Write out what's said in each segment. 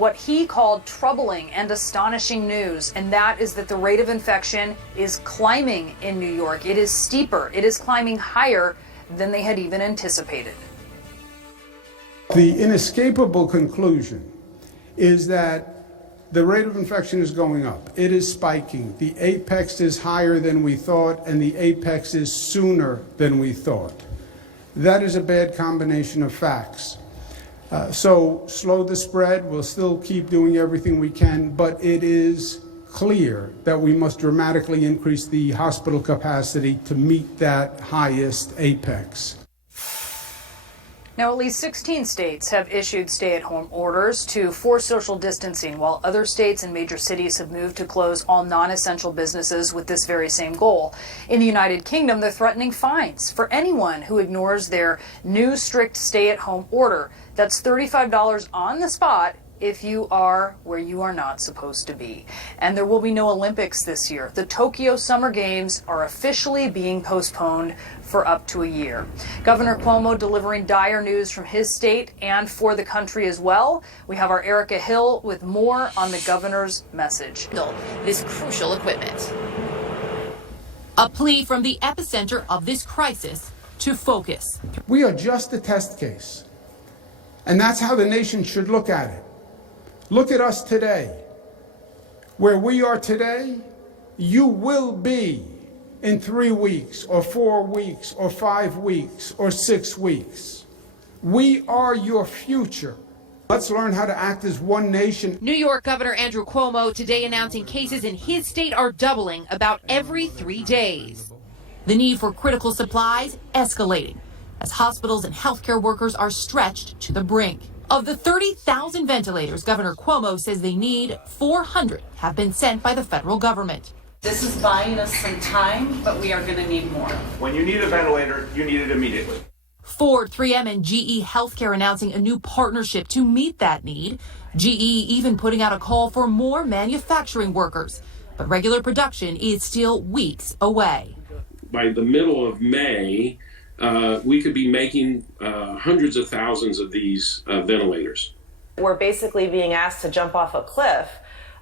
what he called troubling and astonishing news, and that is that the rate of infection is climbing in New York. It is steeper. It is climbing higher than they had even anticipated. The inescapable conclusion is that the rate of infection is going up. It is spiking. The apex is higher than we thought, and the apex is sooner than we thought. That is a bad combination of facts. So slow the spread. We'll still keep doing everything we can, but it is clear that we must dramatically increase the hospital capacity to meet that highest apex. Now, at least 16 states have issued stay-at-home orders to force social distancing, while other states and major cities have moved to close all non-essential businesses with this very same goal. In the United Kingdom, they're threatening fines for anyone who ignores their new strict stay-at-home order. That's $35 on the spot if you are where you are not supposed to be. And there will be no Olympics this year. The Tokyo Summer Games are officially being postponed for up to a year. Governor Cuomo delivering dire news from his state and for the country as well. We have our Erica Hill with more on the governor's message. This crucial equipment. A plea from the epicenter of this crisis to focus. We are just a test case. And that's how the nation should look at it. Look at us today. Where we are today, you will be in 3 weeks, or 4 weeks, or 5 weeks, or 6 weeks. We are your future. Let's learn how to act as one nation. New York Governor Andrew Cuomo today announcing cases in his state are doubling about every 3 days. The need for critical supplies escalating as hospitals and healthcare workers are stretched to the brink. Of the 30,000 ventilators Governor Cuomo says they need, 400 have been sent by the federal government. This is buying us some time, but we are going to need more. When you need a ventilator, you need it immediately. Ford, 3M, and GE Healthcare announcing a new partnership to meet that need. GE even putting out a call for more manufacturing workers. But regular production is still weeks away. By the middle of May, we could be making hundreds of thousands of these ventilators. We're basically being asked to jump off a cliff,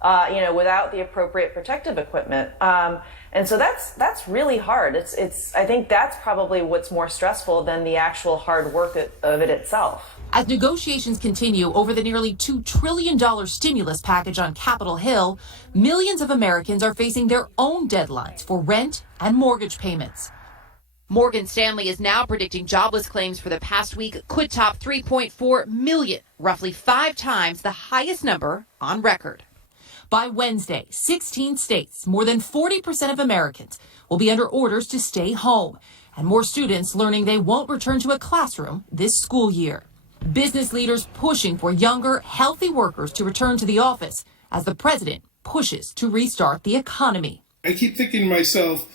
without the appropriate protective equipment. And so that's really hard. I think that's probably what's more stressful than the actual hard work of it itself. As negotiations continue over the nearly $2 trillion stimulus package on Capitol Hill, millions of Americans are facing their own deadlines for rent and mortgage payments. Morgan Stanley is now predicting jobless claims for the past week could top 3.4 million, roughly 5 times the highest number on record. By Wednesday, 16 states, more than 40% of Americans will be under orders to stay home, and more students learning they won't return to a classroom this school year. Business leaders pushing for younger, healthy workers to return to the office as the president pushes to restart the economy. I keep thinking to myself,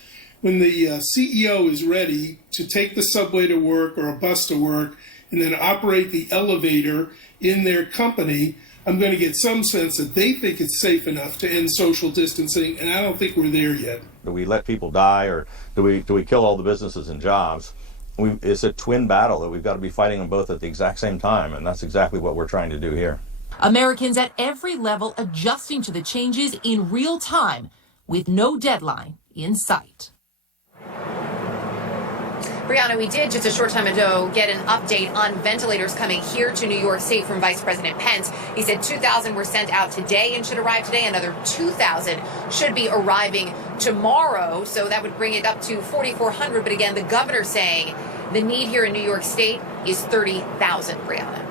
when the CEO is ready to take the subway to work or a bus to work and then operate the elevator in their company, I'm going to get some sense that they think it's safe enough to end social distancing, and I don't think we're there yet. Do we let people die, or do we kill all the businesses and jobs? It's a twin battle that we've got to be fighting them both at the exact same time, and that's exactly what we're trying to do here. Americans at every level adjusting to the changes in real time with no deadline in sight. Brianna, we did just a short time ago get an update on ventilators coming here to New York State from Vice President Pence. He said 2,000 were sent out today and should arrive today. Another 2,000 should be arriving tomorrow. So that would bring it up to 4,400. But again, the governor saying the need here in New York State is 30,000, Brianna.